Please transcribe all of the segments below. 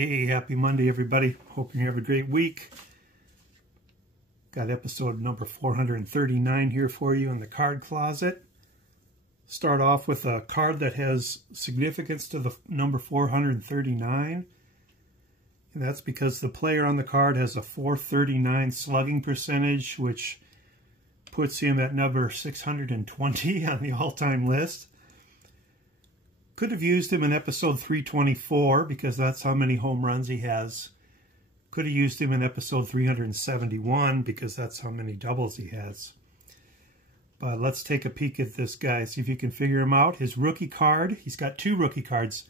Hey, happy Monday, everybody. Hope you have a great week. Got episode number 439 here for you in the card closet. Start off with a card that has significance to the number 439. And that's because the player on the card has a 439 slugging percentage, which puts him at number 620 on the all-time list. Could have used him in episode 324 because that's how many home runs he has. Could have used him in episode 371 because that's how many doubles he has. But let's take a peek at this guy, see if you can figure him out. His rookie card, he's got two rookie cards,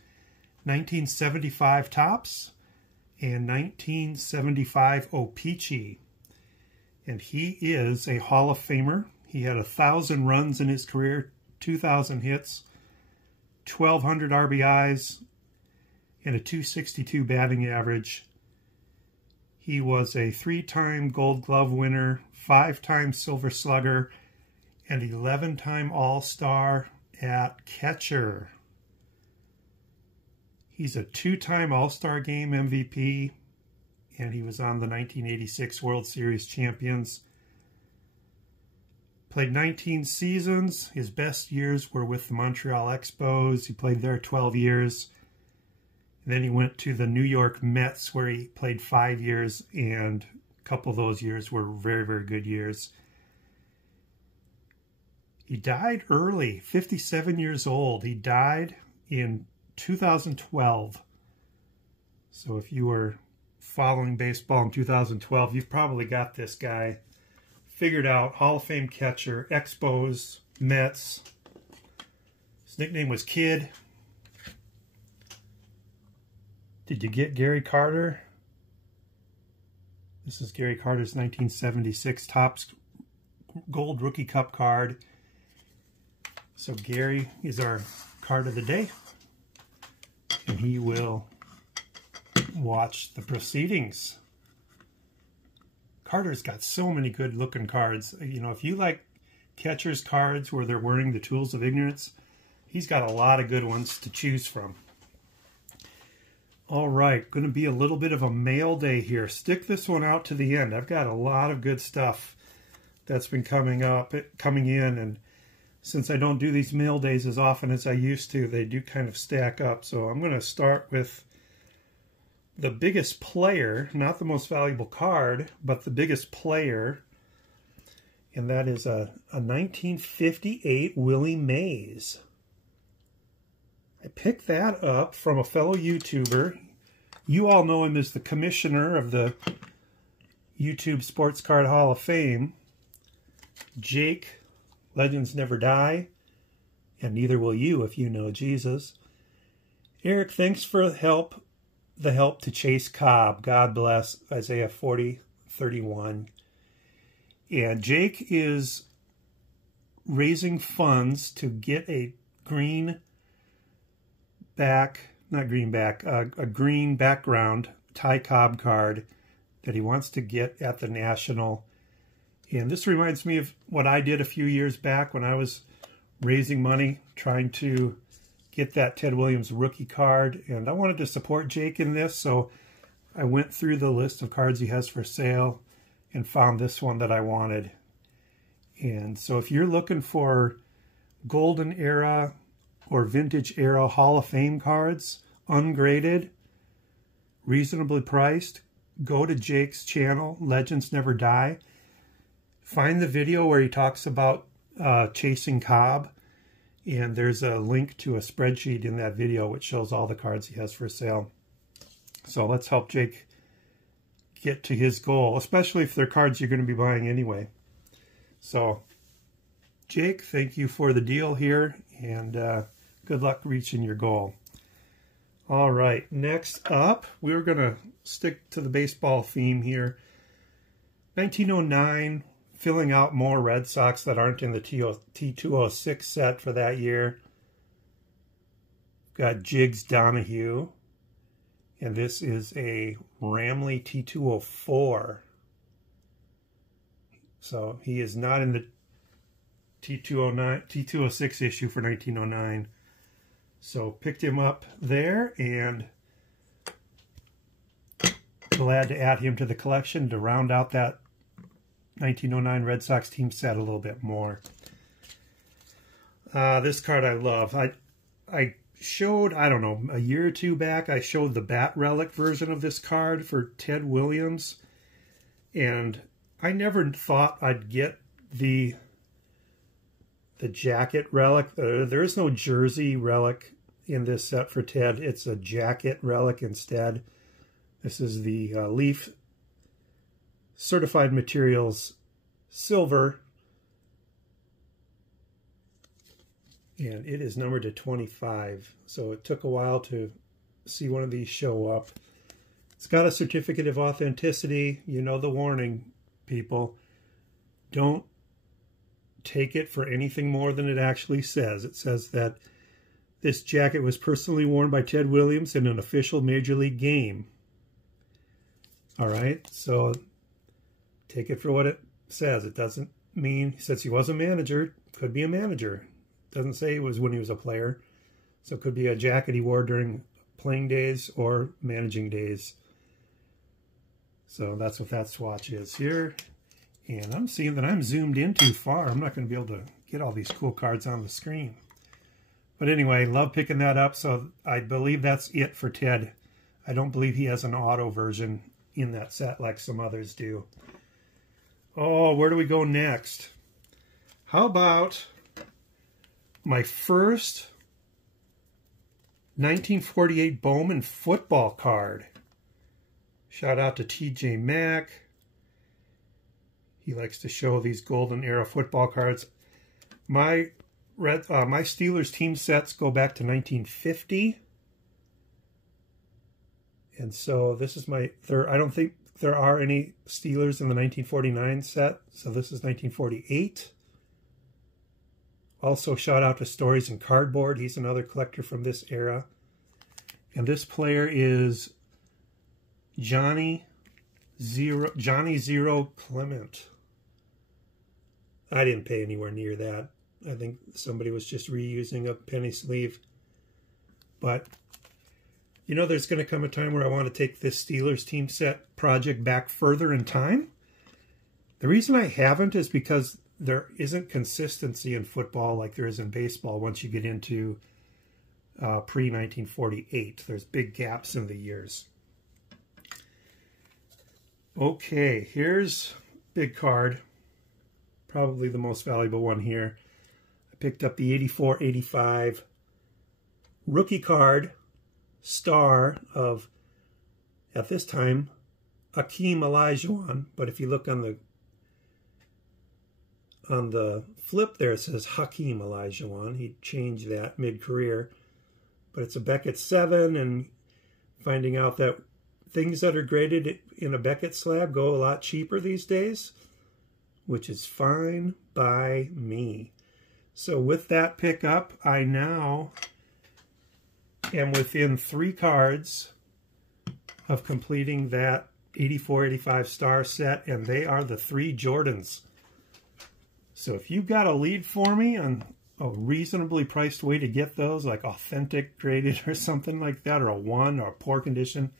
1975 Topps and 1975 O-Pee-Chee. And he is a Hall of Famer. He had 1,000 runs in his career, 2,000 hits, 1,200 RBIs, and a 262 batting average. He was a 3-time Gold Glove winner, 5-time Silver Slugger, and 11-time All-Star at catcher. He's a 2-time All-Star Game MVP, and he was on the 1986 World Series champions. Played 19 seasons. His best years were with the Montreal Expos. He played there 12 years. And then he went to the New York Mets, where he played 5 years, and a couple of those years were very, very good years. He died early, 57 years old. He died in 2012. So if you were following baseball in 2012, you've probably got this guy figured out. Hall of Fame catcher, Expos, Mets. His nickname was Kid. Did you get Gary Carter? This is Gary Carter's 1976 Topps Gold Rookie Cup card. So Gary is our card of the day, and he will watch the proceedings. Carter's got so many good looking cards. You know, if you like catcher's cards where they're wearing the tools of ignorance, he's got a lot of good ones to choose from. All right, going to be a little bit of a mail day here. Stick this one out to the end. I've got a lot of good stuff that's been coming in, and since I don't do these mail days as often as I used to, they do kind of stack up. So I'm going to start with the biggest player, not the most valuable card, but the biggest player, and that is a 1958 Willie Mays. I picked that up from a fellow YouTuber. You all know him as the commissioner of the YouTube Sports Card Hall of Fame, Jake. Legends never die, and neither will you if you know Jesus. Eric, thanks for the help to Chase Cobb. God bless. Isaiah 40:31. And Jake is raising funds to get a green background Ty Cobb card that he wants to get at the National. And this reminds me of what I did a few years back when I was raising money, trying to get that Ted Williams rookie card. And I wanted to support Jake in this, so I went through the list of cards he has for sale and found this one that I wanted. And so if you're looking for golden era or vintage era Hall of Fame cards, ungraded, reasonably priced, go to Jake's channel, Legends Never Die. Find the video where he talks about chasing Cobb, and there's a link to a spreadsheet in that video which shows all the cards he has for sale. So let's help Jake get to his goal, especially if they're cards you're going to be buying anyway. So, Jake, thank you for the deal here, and good luck reaching your goal. All right, next up, we're going to stick to the baseball theme here. 1909, filling out more Red Sox that aren't in the T206 set for that year. Got Jiggs Donahue, and this is a Ramley T204. So he is not in the T206 issue for 1909. So picked him up there, and glad to add him to the collection to round out that 1909 Red Sox team set a little bit more. This card I love. I showed, I don't know, a year or two back, I showed the Bat Relic version of this card for Ted Williams. And I never thought I'd get the jacket relic. There is no jersey relic in this set for Ted. It's a jacket relic instead. This is the Leaf Certified Materials Silver. And it is numbered to 25. So it took a while to see one of these show up. It's got a certificate of authenticity. You know the warning, people. Don't take it for anything more than it actually says. It says that this jacket was personally worn by Ted Williams in an official Major League game. All right, so take it for what it says. It doesn't mean, since he was a manager, could be a manager. It doesn't say it was when he was a player. So it could be a jacket he wore during playing days or managing days. So that's what that swatch is here. And I'm seeing that I'm zoomed in too far. I'm not going to be able to get all these cool cards on the screen. But anyway, love picking that up. So I believe that's it for Ted. I don't believe he has an auto version in that set like some others do. Oh, where do we go next? How about my first 1948 Bowman football card? Shout out to TJ Mack. He likes to show these golden era football cards. My Steelers team sets go back to 1950. And so this is my third. I don't think there are any Steelers in the 1949 set. So this is 1948. Also shout out to Stories and Cardboard. He's another collector from this era. And this player is Johnny Zero Clement. I didn't pay anywhere near that. I think somebody was just reusing a penny sleeve. But, you know, there's going to come a time where I want to take this Steelers team set project back further in time. The reason I haven't is because there isn't consistency in football like there is in baseball once you get into pre-1948. There's big gaps in the years. Okay, here's big card. Probably the most valuable one here. I picked up the 84-85 rookie card star of, at this time, Akeem Olajuwon. But if you look on the flip there, it says Hakeem Olajuwon. He changed that mid-career. But it's a Beckett 7, and finding out that things that are graded in a Beckett slab go a lot cheaper these days, which is fine by me. So with that pickup, I now am within 3 cards of completing that 84-85 star set, and they are the 3 Jordans. So if you've got a lead for me on a reasonably priced way to get those, like authentic graded or something like that, or a 1 or poor condition,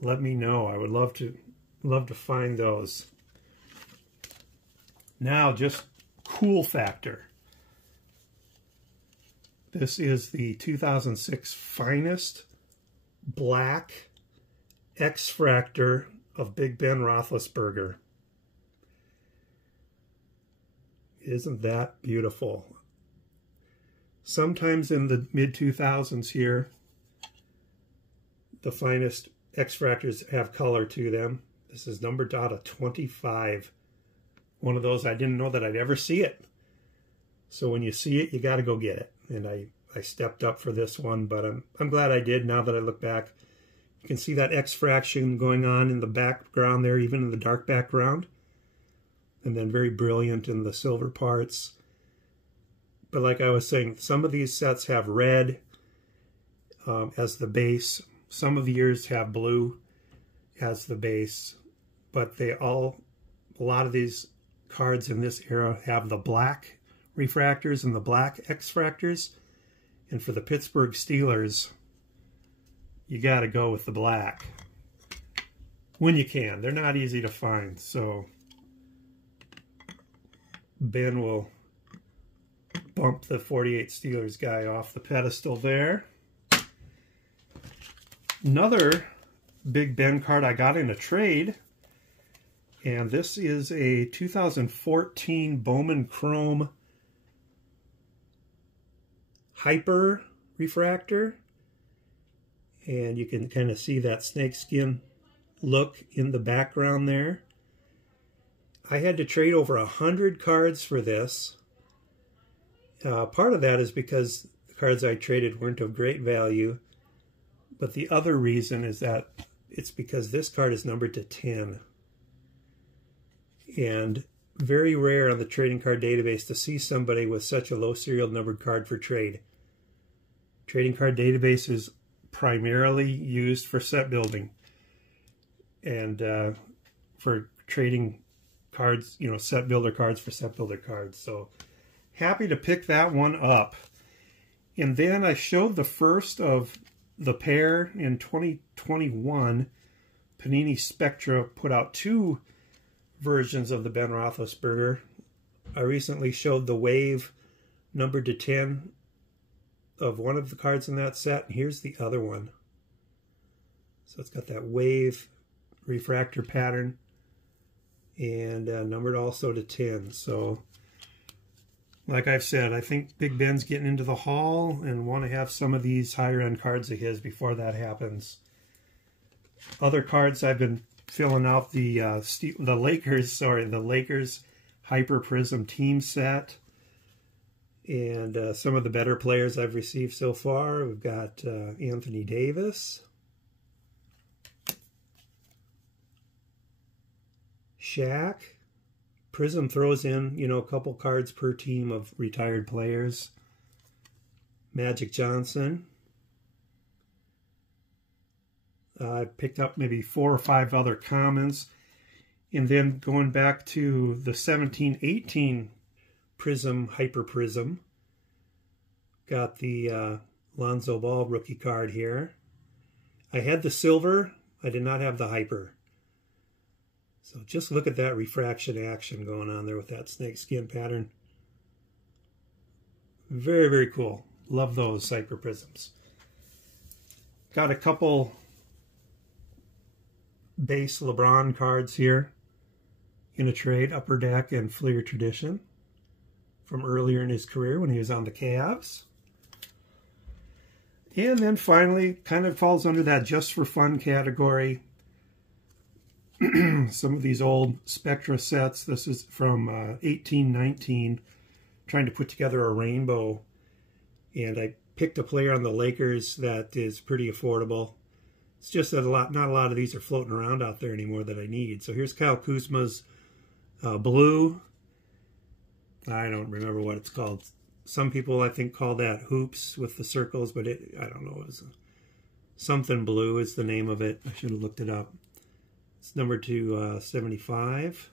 let me know. I would love to find those. Now, just cool factor. This is the 2006 Finest Black X-Fractor of Big Ben Roethlisberger. Isn't that beautiful? Sometimes in the mid-2000s here, the Finest X-Fractors have color to them. This is numbered out of 25. One of those I didn't know that I'd ever see it. So when you see it, you got to go get it. And I stepped up for this one, but I'm glad I did now that I look back. You can see that X-fraction going on in the background there, even in the dark background. And then very brilliant in the silver parts. But like I was saying, some of these sets have red as the base. Some of the years have blue as the base. But a lot of these cards in this era have the black refractors and the black X-fractors. And for the Pittsburgh Steelers, you got to go with the black. when you can. They're not easy to find, so Ben will bump the 48 Steelers guy off the pedestal there. Another Big Ben card I got in a trade, and this is a 2014 Bowman Chrome Hyper Refractor, and you can kind of see that snakeskin look in the background there. I had to trade over 100 cards for this. Part of that is because the cards I traded weren't of great value, but the other reason is that it's because this card is numbered to 10. And very rare on the trading card database to see somebody with such a low serial numbered card for trade. Trading card database is primarily used for set building and for trading cards, you know, set builder cards for set builder cards. So happy to pick that one up. And then I showed the first of the pair in 2021. Panini Spectra put out 2 versions of the Ben Roethlisberger. I recently showed the Wave numbered to 10 of one of the cards in that set. And here's the other one. So it's got that Wave refractor pattern and numbered also to 10. So like I've said, I think Big Ben's getting into the haul and want to have some of these higher end cards of his before that happens. Other cards I've been filling out the Lakers Hyper Prism team set, and some of the better players I've received so far. We've got Anthony Davis, Shaq. Prism throws in, you know, a couple cards per team of retired players. Magic Johnson. I picked up maybe 4 or 5 other commons. And then going back to the 17-18 Prism, Hyper Prism. Got the Lonzo Ball rookie card here. I had the silver. I did not have the Hyper. So just look at that refraction action going on there with that snakeskin pattern. Very, very cool. Love those Hyper Prisms. Got a couple base LeBron cards here in a trade, Upper Deck and Fleer Tradition, from earlier in his career when he was on the Cavs. And then finally, kind of falls under that just for fun category, some of these old Spectra sets. This is from 18-19, trying to put together a rainbow. And I picked a player on the Lakers that is pretty affordable. It's just that not a lot of these are floating around out there anymore that I need. So here's Kyle Kuzma's blue. I don't remember what it's called. Some people, I think, call that hoops with the circles, but I don't know. It was something blue is the name of it. I should have looked it up. It's number 275.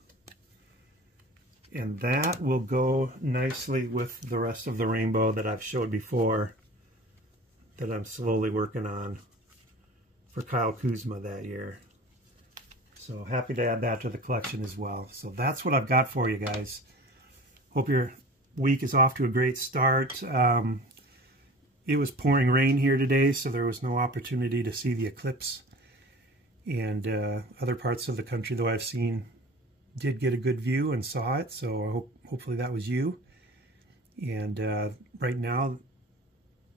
And that will go nicely with the rest of the rainbow that I've showed before that I'm slowly working on for Kyle Kuzma that year. So happy to add that to the collection as well. So that's what I've got for you guys. Hope your week is off to a great start. It was pouring rain here today, so there was no opportunity to see the eclipse. And other parts of the country, though I've seen, did get a good view and saw it. So I hopefully that was you. And right now,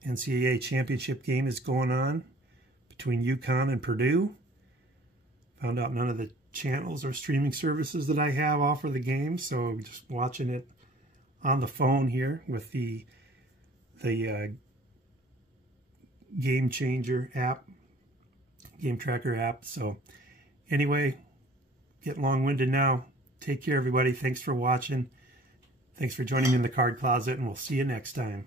NCAA championship game is going on between UConn and Purdue. Found out none of the channels or streaming services that I have offer the game, so just watching it on the phone here with the Game Changer app, Game Tracker app. So anyway, get long-winded now. Take care, everybody. Thanks for watching. Thanks for joining me in the card closet, and we'll see you next time.